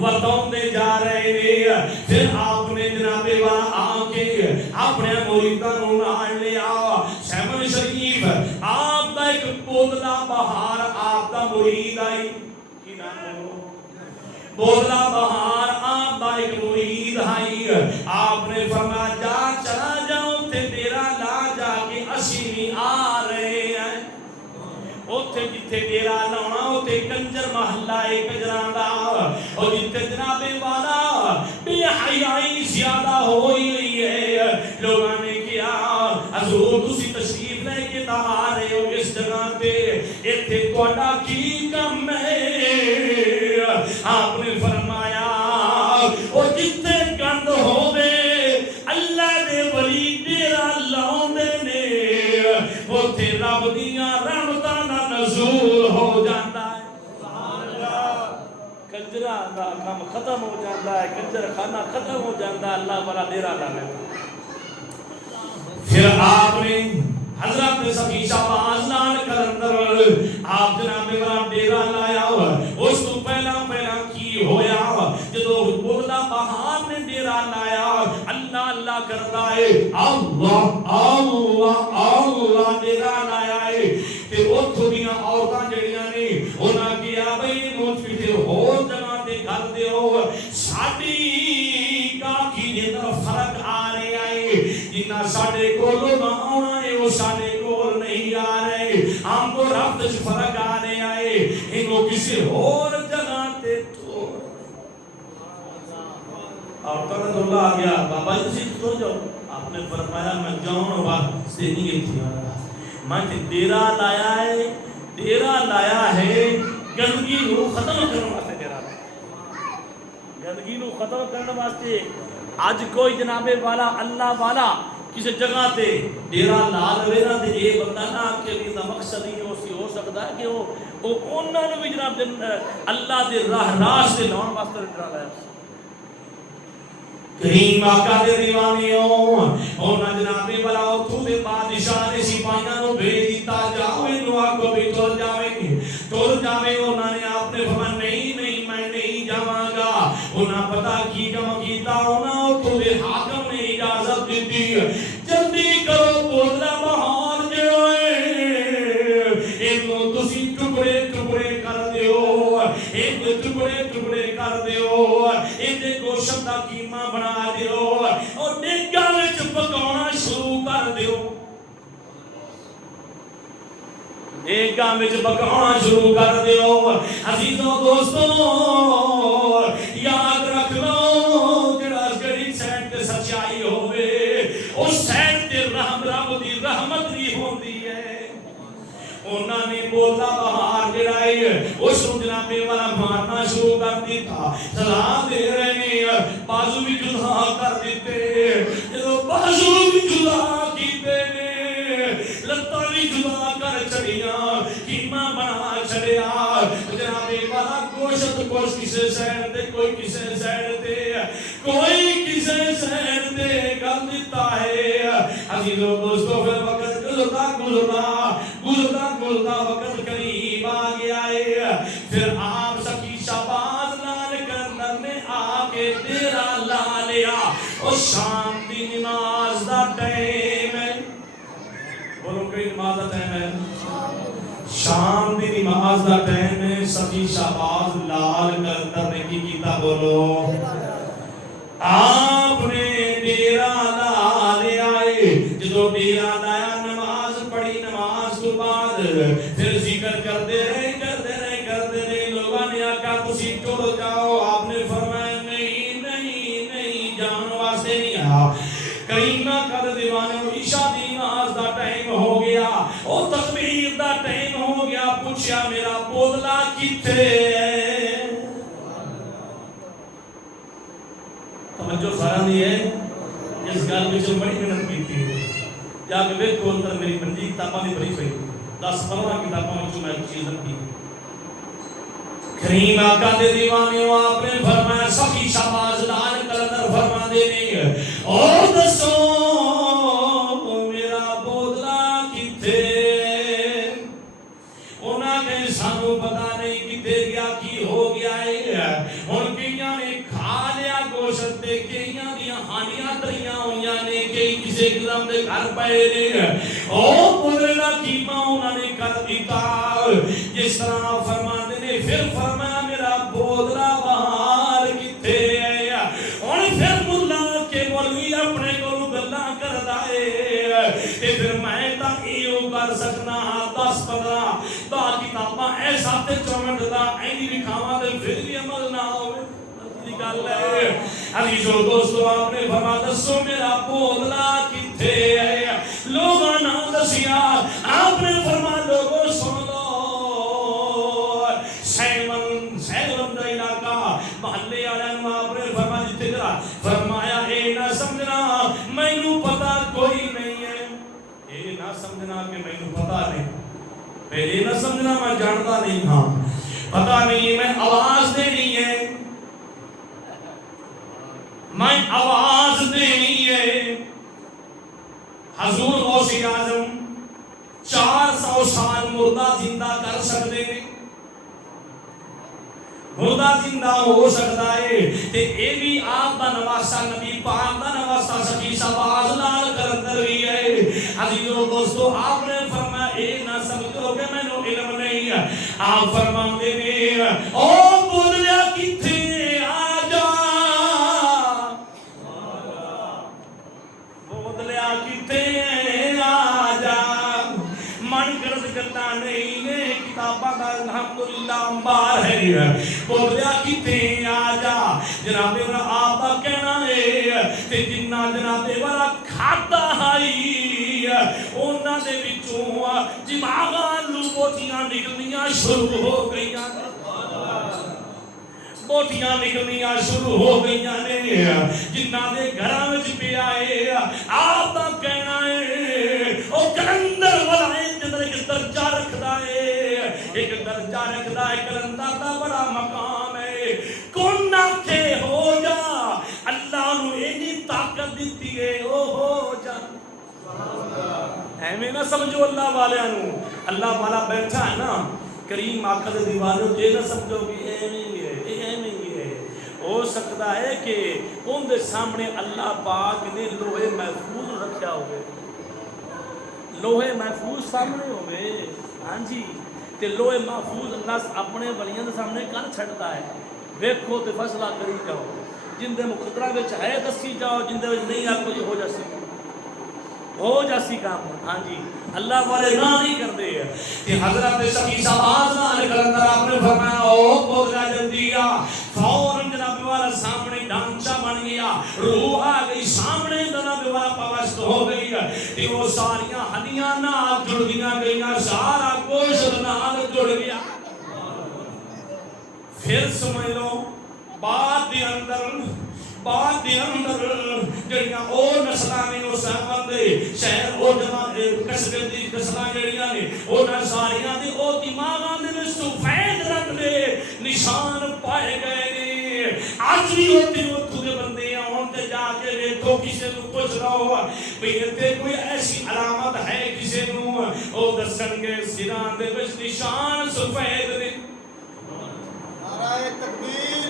वताउंदे जा रहे ने। फिर आपने जनाबे वाला आके अपने मुरीदां नूं नाल लिया। सैमन शरीफ आप दा एक बोदला बहार आप दा मुरीद आई, की नाम बोदला बहार आप दा एक मुरीद आई। आपने फरमाया जा चला जाओ ते डेरा ला जाके असी भी आ रहे हैं। उत्थे जिथे डेरा लाउणा उत्थे कंजर महल्ला है कंजरां दा, और जिथे जनाबे वाला बेहयाई ज्यादा होई हुई है। लोगों ने कहा हजूर तुसी तशरीफ लेके ता आ रहे हो इस जगह ते, इत्थे तुहाडा की कम है? आपने फरमाया ओ जिथे गंद होवे अल्लाह दे वली डेरा लाउंदे ने, उत्थे रब दियां रहमतां दा नज़ूल हो जाता है। कंजरा दा काम खत्म हो जाता है, कंजर खाना खत्म हो जाता है, अल्लाह वाला डेरा ला लेता। फिर आपने हजरत सफी शाहबाज नाल कलंदर आप जनाबे वाला डेरा लाया। उस तो पहला पहला की होया जदों बोला बहार ने डेरा लाया, अल्लाह अल्लाह करता है, अल्लाह अल्लाह अल्लाह डेरा लाया है। ते उत्थों दियां औरतां जड़ियां ने उन्हां किया बई मुझ किते होर जगह ते घर दिओ, साडी काकी दे तरफ फर्क आ रहा है, जिन्ना साडे कोलों ना आना है वो साडे कोल नहीं आ रहे, हमको रब्त च फर्क आ रहा है, इनको किसी और जगह ते छोड़। औरतों ने दुल्हा आ गया, बाबा जी तुसीं तो जाओ। आपने फरमाया मैं जाऊं वास्ते नहीं थी, मैं डेरा लाया है, डेरा लाया है गंदगी नूं खत्म करने वास्ते, डेरा गंदगी नूं खत्म करने वास्ते। अज कोई जनाबे वाला अल्लाह वाला किसी जगह ते डेरा ला लवे ना ते ये बंदा ना के भी दा मकसद ही हो सकता है कि वो उन्होंने भी जनाब अल्लाह दे राह रास्ते लाउण वास्ते डेरा लाया। करीम आका दे दीवानियों उन्होंने जनाबे वाला उथों दे बादशाह ने सिपाहियां नूं भेज दिता, जाओ इन्हूं आखो भी तुर जावेंगे, तुर जावे। उन्होंने आपने फरमाया नहीं नहीं मैं नहीं जावांगा। उन्होंने पता की कम कीता, उन्होंने उथों दे हाकम ने इजाजत दी, जल्दी करो बोदला बहार जो है इन्हूं तुसीं टुकड़े टुकड़े कर दिओ, एक टुकड़े टुकड़े कर दिओ, इहदे गोश्त दा कीमा बना दिओ और डेगां विच पकाउणा शुरू कर दिओ, डेगां विच पकाउणा शुरू कर दिओ। अजीजों दोस्तों याद रख लो, जिहड़ा जड़ी सैड ते सच्चाई होवे उस सैड ते रब दी रहमत भी होंदी है। उन्होंने बोला बहार जड़ाई उस जनाबे वाला मारना शुरू कर दिता, सलाह दे रहे हैं, बाजू भी जुदा कर दिते, जो बाजू भी जुदा कीते ने, लत्तां भी जुदा कर छड़िया, कीमा बना छड़िया। जनाबे वाला गोश्त कुछ किसी साइड ते कोई किसी साइड ते कोई किसी साइड ते कर दिता है। अजीजों दोस्तों फिर वक्त गुजरता गुजरता गुजरता गुजरता वक्त करीब आ गया है। फिर आप सखी शाहबाज नाल कलंदर ने आके डेरा ला लिया। और शाम की नमाज दा टाइम है, बोलो कोई नमाज दा टाइम है, शाम की नमाज दा टाइम है। सखी शाहबाज लाल कलंदर ने की कीता, बोलो आपने डेरा ला लिया है। जो डेरा लाया नमाज पढ़ी, नमाज तो बाद फिर जिक्र करते रहे करते रहे करते रहे। लोगों ने आका तुसी टुर जाओ, आपने फरमाया नहीं नहीं नहीं जान वास्ते नहीं आ। करीमा कर दीवाने ईशा दी नमाज दा टाइम हो गया और तकबीर दा टाइम हो गया। पूछया मेरा बोदला किथे है? तवज्जो सारा दी है, इस गल विच बड़ी मेहनत की थी। जाके वेखो अंदर मेरी पंजी किताबां दी बड़ी पई 10-15 किताबां विचों मैं चीज रखी। करीम आका दे दीवानियों आपने फरमाया सखी शाहबाज लाल कलंदर फरमांदे ने, ओ दसो मेरा बोदला किथे? उन्हां ने सानू पता नहीं किथे गया, की हो गया है। हुण कईयां एकदम दे घर पे ने ओ पुत्र दा कीमा उन्होंने कर दिता जिस तरह फरमाते ने फिर फरमाया मेरा बोदला बाहर किथे है हुण फिर मुल्ला के मौलवी अपने कोल गल्लां करदा है ते फिर मैं तां इहो कर सकना 10-15 दा किताबां ऐसा ते 4 मिनट दा ऐनी विखावां ते फिर भी अमल ना होवे गल है अजीजो दोस्तों आपने फरमा दसो मेरा बोदला किथे है लोगों ना दसिया आपने फरमा लोगों सुन लो सैवन दा इलाका महल्ले वालों आपने फरमा जिथे जरा फरमाया ए ना समझना मैनू पता कोई नहीं है ए ना समझना कि मैनू पता नहीं पहले ना समझना मैं जानता नहीं हां पता नहीं मैं आवाज देनी है मैं आवाज देनी है हजूर गौसे आजम 400 साल मुर्दा जिंदा कर सकते हैं मुर्दा जिंदा हो सकता है ते ए भी आप दा नवासा नबी पाक दा नवासा सखी सबाज नाल करंदर भी है अजीजो दोस्तों आपने फरमाया ए ना समझो कि मैनू इल्म नहीं है आप फरमाते ने ओ बोलिया किथे अंबार है बोलिया किथे आजा जनाबे वाला आपका कहना है ते जिन्ना जनाबे वाला खाता हाई ओना दे विचों दिमागा लू बोटियां निकलनियां शुरू हो गईयां बोटियां निकलनियां शुरू हो गईयां ने जिन्ना दे घरां विच पिया है आपका कहना है ओ कलंदर वाला इंदर एक दर्जा रखदा है एक दर्जा रखदा है कलंदर दा बड़ा मकाम है कौन आखे हो जा अल्लाह नु इतनी ताकत दी है ओ हो जा एवें ना समझो अल्लाह वाले नु अल्लाह वाला बैठा है ना करीम आका दे दीवारों ये ना समझो कि एवें ही है हो सकता है कि उनके सामने अल्लाह पाक ने लोहे महफूज रखा होवे लोहे महफूज सामने होवे हां जी ते लोहे महफूज अल्लाह अपने वलियां दे सामने कर छड़दा है वेखो ते फैसला करी जाओ जिंदे मुकद्दरा विच है दसी जाओ जिंदे विच नहीं आखो जी हो जासी काम हां जी अल्लाह वाले ना नहीं करते कि हजरत सखी साहब नाल कलंदर आपने फरमाया ओ बोला जल्दिया फौरन जनाब वाला सामने ढांचा बन गया रूह आ गई सामने जनाब वाला पवस्त हो गई ते वो सारियां हड्डियां नाल जुड़ गईयां सारा गोश्त नाल जुड़ गया फिर समझ लो बाद दे अंदर जड़ियां ओ नस्लां ने ओ साहबां दे शहर ओ जमाने कस्बे दी नस्लां जड़ियां ने ओ ना सारियां दे ओ दिमागां दे विच सफेद रंग दे निशान पाए गए ने आज भी उत्थों दे बंदे आउण ते जाके देखो किसे नूं पुछ रहो भी इत्थे कोई ऐसी अलामत है किसे नूं ओ दसणगे सिरां दे विच निशान सफेद ने नाराए तकबीर